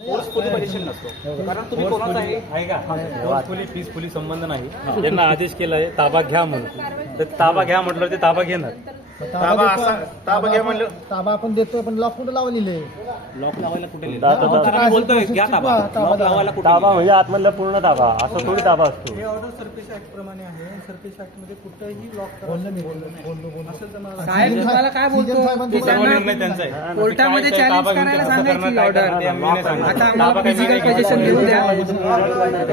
Forcefully position नसतो, कारण तुम्ही कोणाचाही आहे का फोर्सफुली पीसफुली संबंध नाही. त्यांना आदेश केलाय ताबा घ्या म्हणून, तर ताबा घ्या म्हटलं ते ताबा घेणार. ताबा घ्या म्हणलं ताबा आपण देतोय, पण लॉक कुठे लावलेले? लॉक लावायला कुठे बोलतोय घ्या ताबा, लॉक लावायला कुठे? ताबा म्हणजे आतमधला पूर्ण ताबा, असं थोडी ताबा असतो. हे ऑर्डर सर्व्हिस ऍक्ट प्रमाणे आहे. सर्व्हिस ऍक्ट मध्ये कुठेही लॉक बोलणं साहेब तुम्हाला काय बोलतो, त्यांचा आहे कोर्टामध्ये चॅलेंज करायला सांगायची ऑर्डर. आता आम्हाला फिजिकल पोझिशन घेऊन द्या,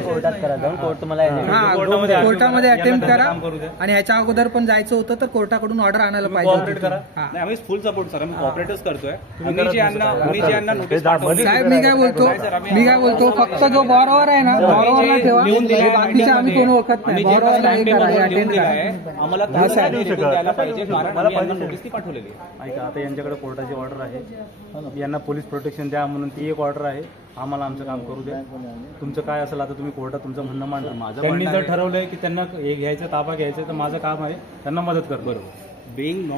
कोर्टात करा जाऊन, कोर्ट तुम्हाला कोर्टामध्ये अटेम्प्ट करा. आणि ह्याच्या अगोदर पण जायचं होतं तर कोर्टाकडून ऑर्डर आणायला कॉपरेट करा. आम्ही फुल सपोर्ट सर, आम्ही कॉपरेटच करतोय. साहेब मी काय बोलतो फक्त जो बॉरोवर आहे ना, बॉरोवरला ठेवा, बाकीचे आम्ही कोण ओळखत नाही. बॉरोवरला हे करा, अटेंड करा. आम्हाला द्यायला पाहिजे, कारण नोटीस ती पाठवलेली. ऐका, आता यांच्याकडे कोर्टाची ऑर्डर आहे, यांना पोलीस प्रोटेक्शन द्या म्हणून ती एक ऑर्डर आहे. आम्हाला आमचं काम करू द्या. तुमचं काय असेल आता तुम्ही कोर्टात तुमचं म्हणणं मांडा. त्यांनी जर ठरवलंय की त्यांना हे घ्यायचं, ताबा घ्यायचं, तर माझं काम आहे त्यांना मदत कर. बरोबर, बिईंग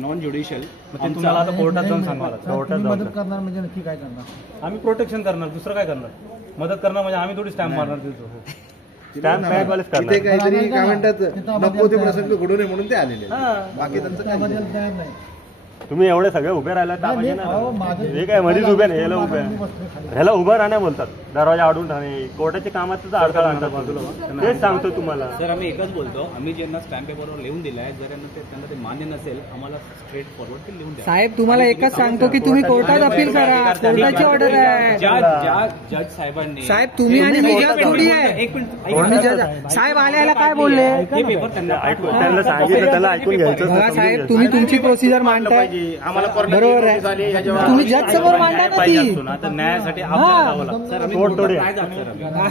नॉन ज्युडिशियल तुम्हाला आता कोर्टात जाऊन सांगायला. कोर्टात मदत करणार म्हणजे नक्की काय करणार? आम्ही प्रोटेक्शन करणार, दुसरं काय करणार? मदत करणार म्हणजे आम्ही थोडी स्टॅम्प मारणार तिथं. तिथे काहीतरी काय म्हणतात, नको ते प्रसंग घडू नये म्हणून ते आलेले. बाकी त्यांचं काय तयार नाही. तुम्ही एवढे सगळे उभे राहिला, हे काय मध्येच उभे नाही, ह्याला उभे, ह्याला उभं राहण्या बोलतात, दरवाजा अडून राहणे, कोर्टाच्या कामात अडथळा आणतात. तेच सांगतो तुम्हाला सर. आम्ही एकच बोलतो, आम्ही ज्यांना स्टॅम्प पेपरवर लिहून दिलाय, जर त्यांना ते मान्य नसेल, आम्हाला स्ट्रेट फॉरवर्ड ते लिहून द्या. साहेब तुम्हाला एकच सांगतो की तुम्ही कोर्टात अपील करा, कोर्टाची ऑर्डर आहे. जज साहेबांनी, साहेब तुम्ही आणि मी जज थोडी आहे. एक मिनिट, साहेब आल्याला काय बोलले, हे पेपर त्यांना सांगितलं, त्याला ऐकून घ्यायचं. साहेब तुम्ही तुमची प्रोसिजर मांडताय, बरोबर आहे, तुम्ही जज समोर मांडा ना ती. आता न्यायासाठी आपल्याला जावं लागतं.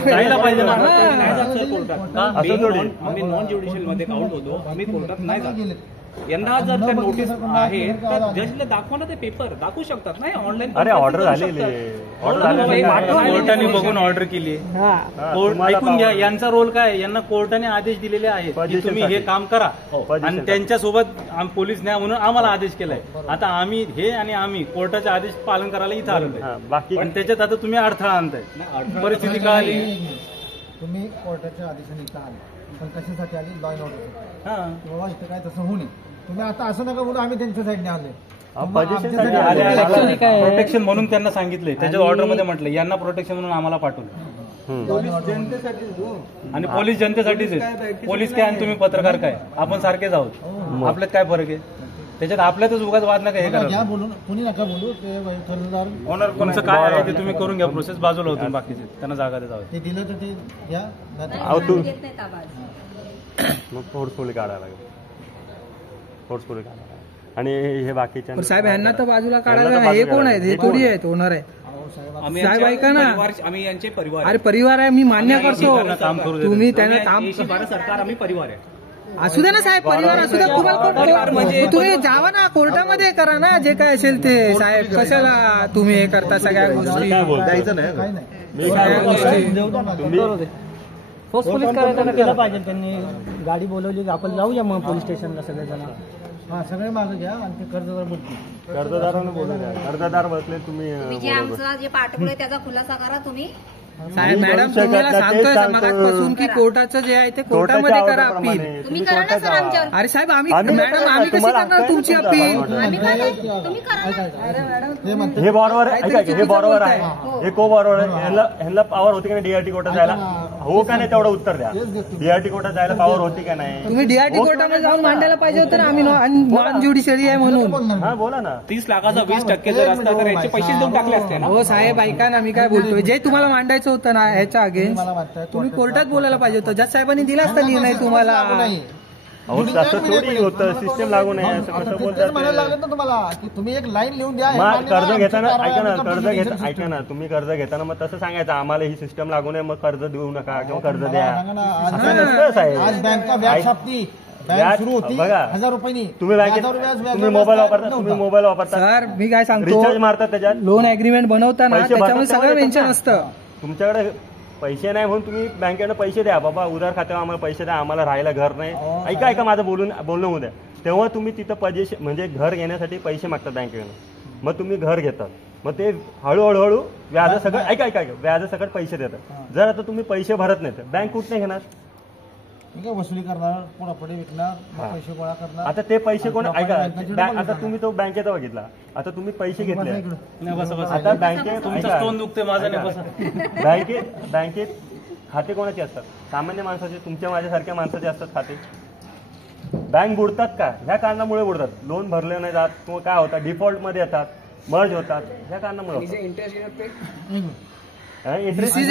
जायला पाहिजे ना, नाही जात सर कोर्टात. आम्ही नॉन ज्युडिशियल मध्ये काउंट होतो, आम्ही कोर्टात नाही जात. यंदा जर त्या नोटीस आहे तर जजला दाखवा ना, ते पेपर दाखवू शकतात. नाही ऑनलाईन, अरे ऑर्डर झालेली, कोर्टाने बघून ऑर्डर केली. ऐकून घ्या, यांचा रोल काय, यांना कोर्टाने आदेश दिलेले आहेत की तुम्ही हे काम करा, आणि त्यांच्यासोबत पोलीस न्या म्हणून आम्हाला आदेश केलाय. आता आम्ही हे आणि आम्ही कोर्टाचे आदेश पालन करायला इथं आलो, बाकी पण त्याच्यात आता तुम्ही अडथळा आणताय. परिस्थिती काय आली, तुम्ही कोर्टाच्या आदेशाने इथं आले, पण कशासाठी आली? Law and order. बाबा इथं काय तसं होऊ नये. तुम्ही आता असं नका बोलू आम्ही त्यांच्या साईडने आले. प्रोटेक्शन म्हणून त्यांना सांगितलंय, त्याच्या ऑर्डर मध्ये म्हटलं यांना प्रोटेक्शन म्हणून आम्हाला पाठवलं. आणि पोलीस जनतेसाठीच आहे. पोलीस काय आणि तुम्ही पत्रकार काय, आपण सारखेच आहोत. आपल्यात काय फरक आहे? त्याच्यात आपल्यातच उगाच वाद नका हे करा. बोलून कोणी नका बोलू. ते ओनर कोणचं काय आहे ते तुम्ही करून घ्या, प्रोसेस बाजूला होतो. बाकीचे त्यांना जागा द्या. ते दिलं तर ते घ्या, मग फोर्सफुली काढायला लागेल, फोर्सफुली काढायला. आणि हे बाकीच्या साहेब यांना तर बाजूला काढायला, हे कोण आहेत? हे थोडी आहेत, ओनर आहे. साहेब ऐका ना, आम्ही यांचे परिवार, अरे परिवार आहे, मी मान्य करतो. तुम्ही त्यांना काम, सरकार आम्ही परिवार आहे. असू द्या ना साहेब, परिवार असू द्या. तुम्हाला तुम्ही जावा ना, कोर्टामध्ये करा ना जे काय असेल ते. साहेब कशाला तुम्ही हे करता सगळ्या गोष्टी? द्यायचं नाही. पोलीस करायला केलं पाहिजे. त्यांनी गाडी बोलवली, आपण जाऊया मग पोलीस स्टेशनला सगळेजण. हा सगळे मागं घ्या आणि ते कर्जदार बोलतील, कर्जदारांना बोलू द्या. कर्जदार बसले, तुम्ही जे आमचं जे पाठवलंय त्याचा खुलासा करा तुम्ही. साहेब मॅडम तुम्हाला सांगतोय मगाचपासून की कोर्टाचं जे आहे ते कोर्टामध्ये करा अपील. तुम्ही करा ना सर आमच्यावर. अरे साहेब मॅडम आम्ही कशी करणार तुमची अपील? तुम्ही करा. हे बरोबर ऐका, हे बरोबर आहे, हे को बरोबर आहे. ह्यांना पावर होती का नाही डीआरटी कोर्टात जायला? हो का नाही तेवढं उत्तर द्या. डीआरटी कोर्टात जायला पावर होती का नाही? तुम्ही डीआरटी कोर्टामध्ये जाऊन मांडायला पाहिजे होतं ना, आम्ही नॉन ज्युडिशियरी आहे म्हणून. हा बोला ना. 30 लाखाचा 20% जर असता तर याचे पैसे देऊन टाकले असते ना. हो साहेब ऐका ना, मी काय बोलतोय, जे तुम्हाला मांडायचं होतं ना ह्याच्या अगेन्स्ट, तुम्ही कोर्टात बोलायला पाहिजे होतं. जज साहेबांनी दिला असता निर्णय तुम्हाला. तसं थोडी होतं, सिस्टम लागू नये असं कसं बोलतात. म्हणायला लागलं ना तुम्हाला की तुम्ही एक लाईन लिहून द्या. कर्ज घेताना ऐका ना, ऐका ना, तुम्ही कर्ज घेताना मग तसं सांगायचं आम्हाला ही सिस्टम लागू नये, मग कर्ज देऊ नका किंवा कर्ज द्या. आज बँका व्याज छापती, सुरू होती बघा 1000 रुपयांनी. तुम्ही बँकेत तुम्ही मोबाईल वापरता, तुम्ही मोबाईल वापरता. सर मी काय सांगतो, रिचार्ज मारतात त्याच्यात, लोन अग्रीमेंट बनवताना त्याच्यामध्ये सगळं मेन्शन असतं. तुमच्याकडे पैसे नाही म्हणून तुम्ही बँकेनं पैसे द्या, बाबा उधार खात्यावर आम्हाला पैसे द्या, आम्हाला राहायला घर नाही. ऐका माझं बोलणं होऊ द्या. तेव्हा तुम्ही तिथं म्हणजे घर घेण्यासाठी पैसे मागतात बँकेनं, मग तुम्ही घर घेतात. मग ते हळूहळू व्याज सगळं ऐका व्याज सगळं पैसे देतात. जर आता तुम्ही पैसे भरत नाही तर बँक कुठे घेणार? वसुली करणार, कोणापुढे विकणार, पैसे गोळा करणार. आता ते पैसे कोण ऐका आता तुम्ही तो बँकेचा बघितला, आता तुम्ही पैसे घेतले, आता बँकेत तोंड दुखते माझं नाही बसा. बँकेत खाते कोणाचे असतात? सामान्य माणसाचे, तुमच्या माझ्यासारख्या माणसाचे असतात खाते. बँक बुडतात का? ह्या कारणामुळे बुडतात. लोन भरले नाही जात किंवा काय होतात, डिफॉल्ट मध्ये येतात, मर्ज होतात, ह्या कारणामुळे होतात. This is